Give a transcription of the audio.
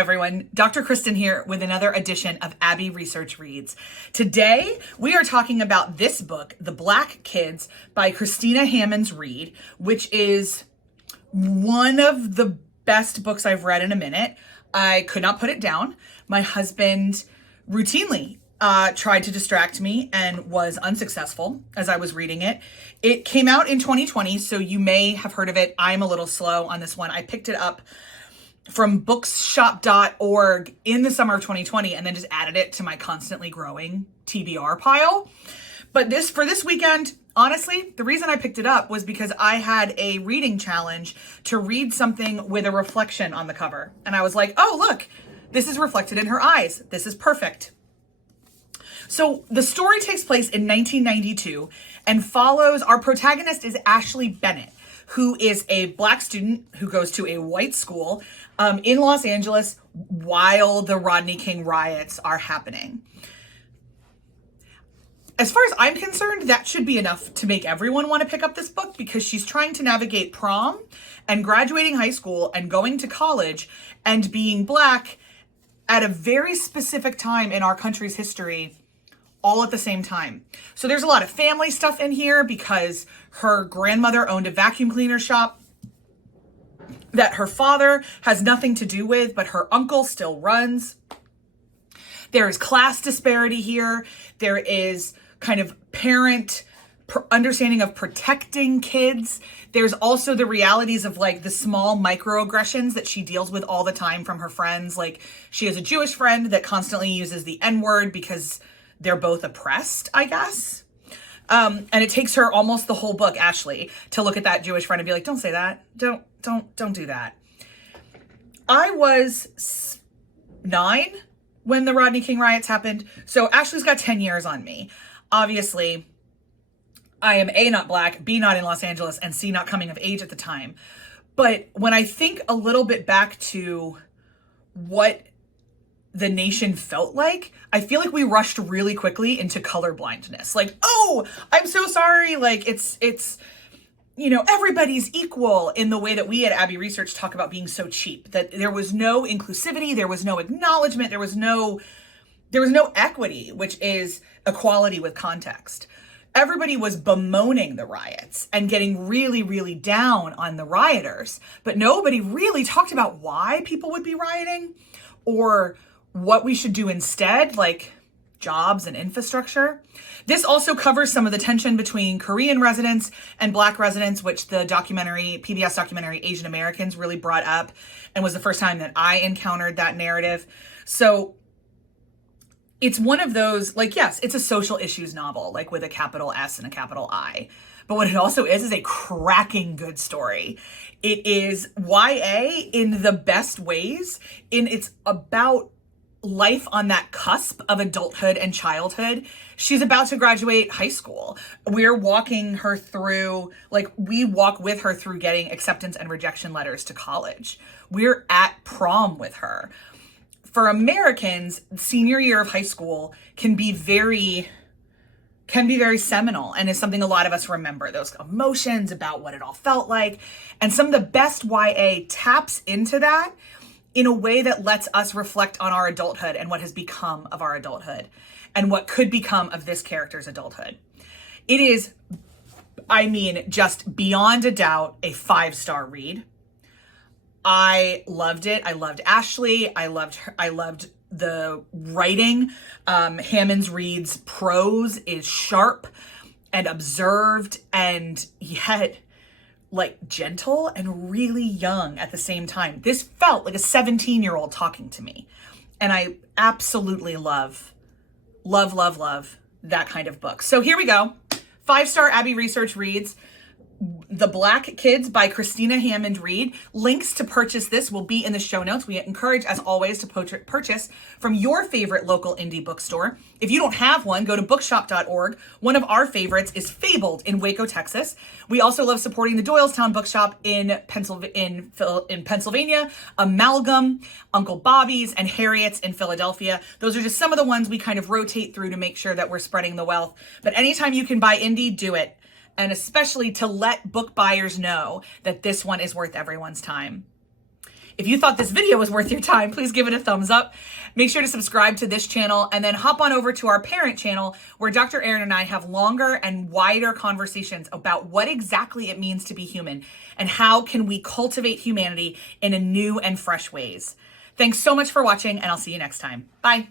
everyone. Dr. Kristen here with another edition of Abbey Research Reads. Today, we are talking about this book, The Black Kids by Christina Hammonds Reed, which is one of the best books I've read in a minute. I could not put it down. My husband routinely tried to distract me and was unsuccessful as I was reading it. It came out in 2020, so you may have heard of it. I'm a little slow on this one. I picked it up from bookshop.org in the summer of 2020 and then just added it to my constantly growing TBR pile. But for this weekend, honestly, the reason I picked it up was because I had a reading challenge to read something with a reflection on the cover. And I was like, oh, look, this is reflected in her eyes. This is perfect. So the story takes place in 1992 and follows, our protagonist is Ashley Bennett, who is a Black student who goes to a white school in Los Angeles while the Rodney King riots are happening. As far as I'm concerned, that should be enough to make everyone want to pick up this book, because she's trying to navigate prom and graduating high school and going to college and being Black at a very specific time in our country's history, all at the same time. So there's a lot of family stuff in here because her grandmother owned a vacuum cleaner shop that her father has nothing to do with, but her uncle still runs. There is class disparity here. There is kind of parent understanding of protecting kids. There's also the realities of like the small microaggressions that she deals with all the time from her friends. Like she has a Jewish friend that constantly uses the N-word because they're both oppressed, I guess. And it takes her almost the whole book, Ashley, to look at that Jewish friend and be like, don't say that. Don't do that. I was 9 when the Rodney King riots happened. So Ashley's got 10 years on me. Obviously, I am A, not Black, B, not in Los Angeles, and C, not coming of age at the time. But when I think a little bit back to what the nation felt like, I feel like we rushed really quickly into colorblindness. Like, oh, I'm so sorry. Like it's, everybody's equal, in the way that we at Abbey Research talk about being so cheap, that there was no inclusivity, there was no acknowledgement, there was no equity, which is equality with context. Everybody was bemoaning the riots and getting really, really down on the rioters, but nobody really talked about why people would be rioting or what we should do instead, like jobs and infrastructure. This also covers some of the tension between Korean residents and Black residents, which the PBS documentary Asian Americans really brought up, and was the first time that I encountered that narrative. So it's one of those, like, yes, it's a social issues novel, like with a capital S and a capital I. But what it also is a cracking good story. It is YA in the best ways. It's about life on that cusp of adulthood and childhood. She's about to graduate high school. We're walking her through, we walk with her through getting acceptance and rejection letters to college. We're at prom with her. For Americans, senior year of high school can be very seminal and is something a lot of us remember, those emotions about what it all felt like. And some of the best YA taps into that in a way that lets us reflect on our adulthood and what has become of our adulthood and what could become of this character's adulthood. It is, just beyond a doubt, a 5-star read. I loved it. I loved Ashley. I loved the writing. Hammonds Reed's prose is sharp and observed and yet gentle and really young at the same time. This felt like a 17-year-old talking to me. And I absolutely love that kind of book. So here we go. 5-star Abbey Research Reads The Black Kids by Christina Hammonds Reed. Links to purchase this will be in the show notes. We encourage, as always, to purchase from your favorite local indie bookstore. If you don't have one, go to bookshop.org. One of our favorites is Fabled in Waco, Texas. We also love supporting the Doylestown Bookshop in Pennsylvania, Amalgam, Uncle Bobby's, and Harriet's in Philadelphia. Those are just some of the ones we kind of rotate through to make sure that we're spreading the wealth. But anytime you can buy indie, do it. And especially to let book buyers know that this one is worth everyone's time. If you thought this video was worth your time, please give it a thumbs up. Make sure to subscribe to this channel and then hop on over to our parent channel where Dr. Erin and I have longer and wider conversations about what exactly it means to be human and how can we cultivate humanity in a new and fresh ways. Thanks so much for watching, and I'll see you next time. Bye.